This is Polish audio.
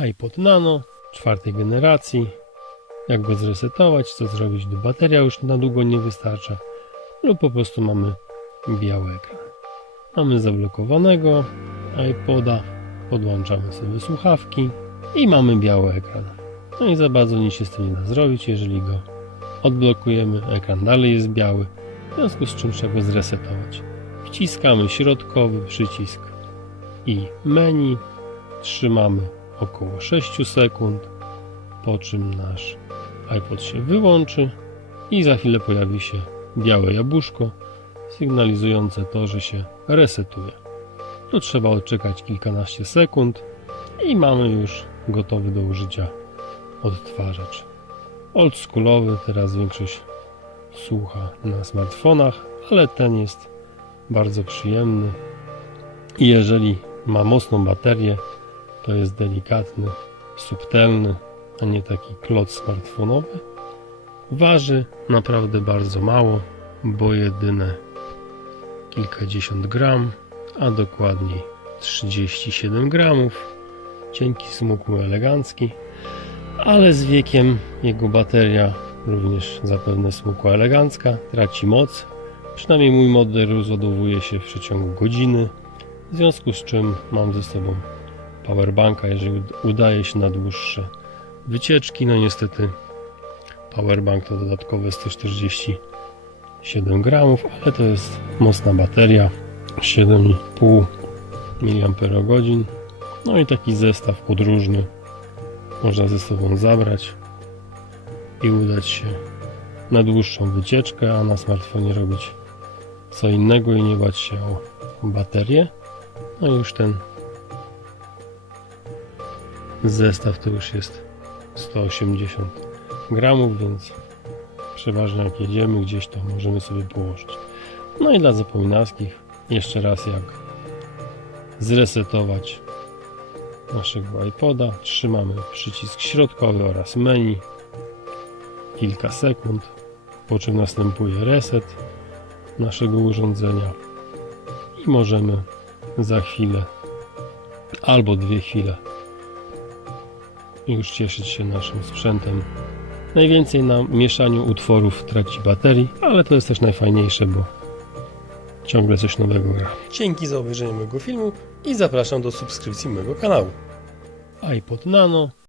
iPod Nano czwartej generacji. Jak go zresetować, co zrobić, gdy bateria już na długo nie wystarcza, lub po prostu mamy biały ekran. Mamy zablokowanego iPoda, podłączamy sobie słuchawki i mamy biały ekran. No i za bardzo nic się z tym nie da zrobić, jeżeli go odblokujemy, ekran dalej jest biały, w związku z czym trzeba go zresetować. Wciskamy środkowy przycisk i menu, trzymamy około 6 sekund, po czym nasz iPod się wyłączy i za chwilę pojawi się białe jabłuszko sygnalizujące to, że się resetuje. Tu trzeba odczekać kilkanaście sekund i mamy już gotowy do użycia odtwarzacz. Oldschoolowy, teraz większość słucha na smartfonach, ale ten jest bardzo przyjemny i jeżeli ma mocną baterię, to jest delikatny, subtelny, a nie taki kloc smartfonowy. Waży naprawdę bardzo mało, bo jedyne kilkadziesiąt gram, a dokładniej 37 gramów. Cienki, smukły, elegancki, ale z wiekiem jego bateria również zapewne smukła, elegancka, traci moc. Przynajmniej mój model rozładowuje się w przeciągu godziny, w związku z czym mam ze sobą powerbanka, jeżeli ud- udaje się na dłuższe wycieczki. No niestety powerbank to dodatkowe 147 gramów, ale to jest mocna bateria 7,5 mAh. No i taki zestaw podróżny można ze sobą zabrać i udać się na dłuższą wycieczkę, a na smartfonie robić co innego i nie bać się o baterię. No i już ten zestaw to już jest 180 gramów, więc przeważnie jak jedziemy gdzieś to możemy sobie położyć. No i dla zapominalskich jeszcze raz jak zresetować naszego iPoda. Trzymamy przycisk środkowy oraz menu kilka sekund, po czym następuje reset naszego urządzenia i możemy za chwilę albo dwie chwile już cieszyć się naszym sprzętem. Najwięcej na mieszaniu utworów traci baterii, ale to jest też najfajniejsze, bo ciągle coś nowego gra. Dzięki za obejrzenie mojego filmu i zapraszam do subskrypcji mojego kanału. iPod Nano